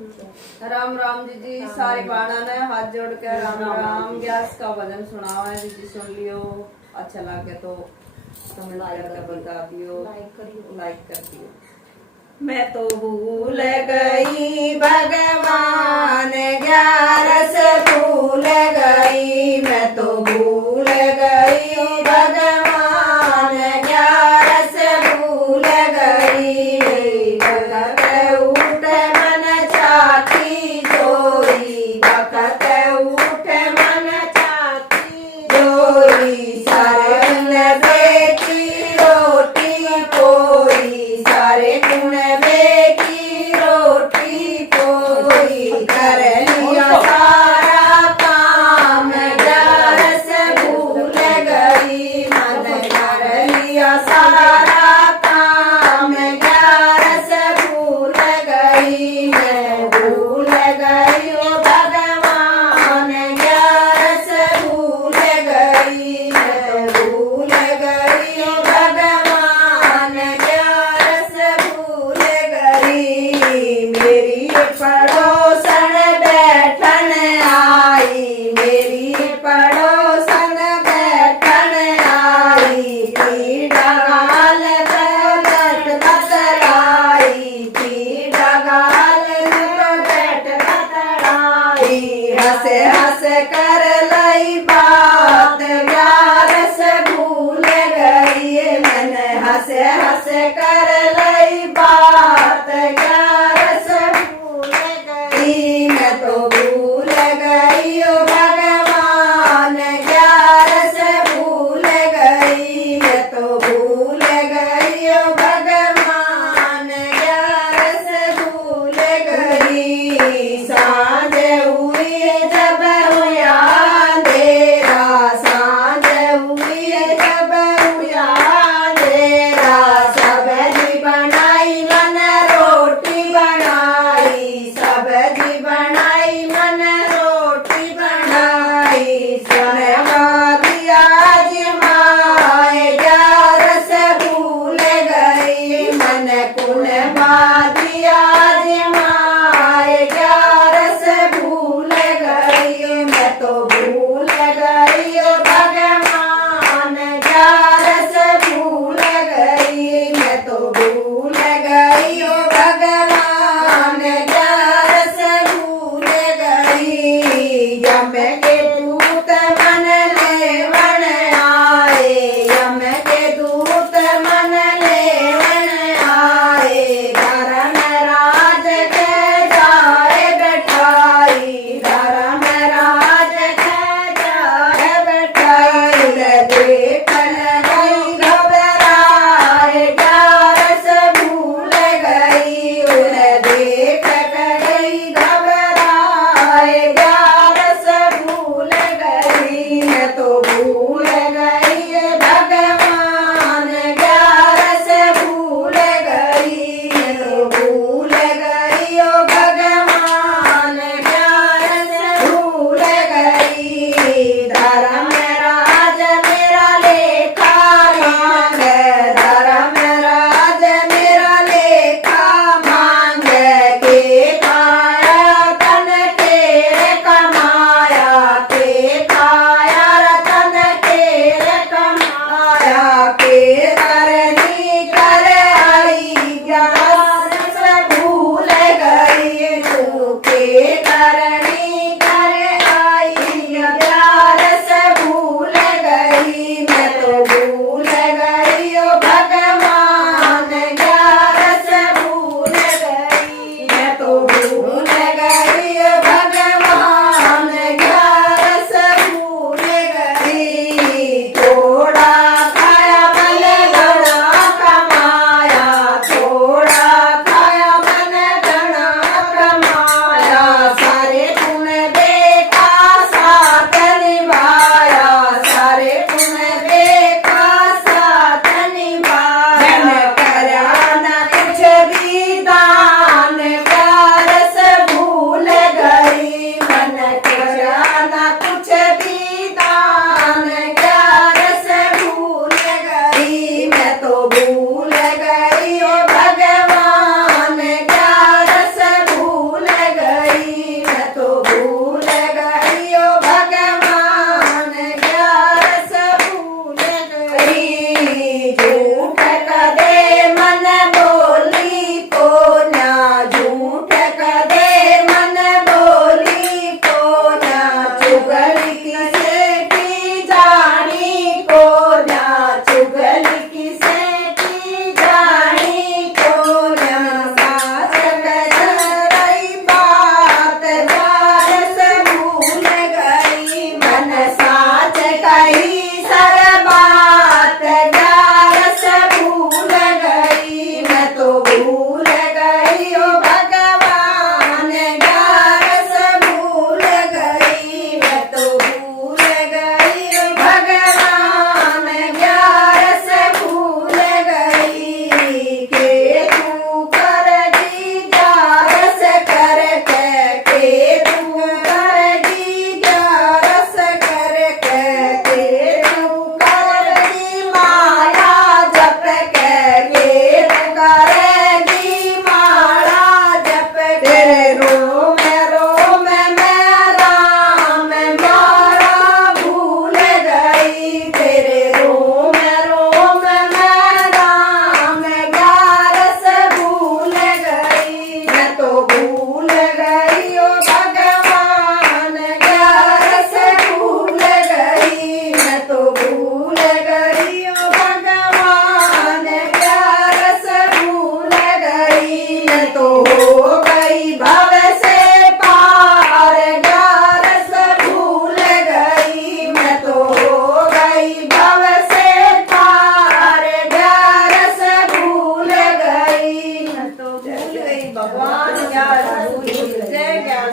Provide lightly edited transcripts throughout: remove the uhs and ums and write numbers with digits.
राम राम जी सारे बाणा ने हाथ जोड़ के राम राम गैस का भजन सुनावा है जी सुन लियो। अच्छा लगे तो कमेंट करके बता दियो, लाइक कर दियो। मैं तो भूल गई भगवान 11 भूल गई, मैं तो भूल गई भगवान 11 भूल गई। भगत उठ मन चाकी जोई, भगत उठ मन चाकी जोई। सारे गुण बेटी रोटी पोई, सारे गुण बेटी रोटी पोई। कर लिया सारा काम 11 भूल गई, मन कर लिया सारा काम 11 भूल गई। मैं भूल गई ओ भगवान 11 भूल गई, मैं भूल गई ओ भगवान 11 भूल गई। मेरी पड़ोसन बैठन आई, मेरी पड़ोसन बैठन आई। की डगाल बैठ बतलाई, की डगाल बैठ बतलाई। हंस हंस कर लई बात 11 भूल गई, मन हंस हंस कर लई बात 11 भूल गई।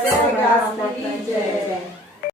व्यास की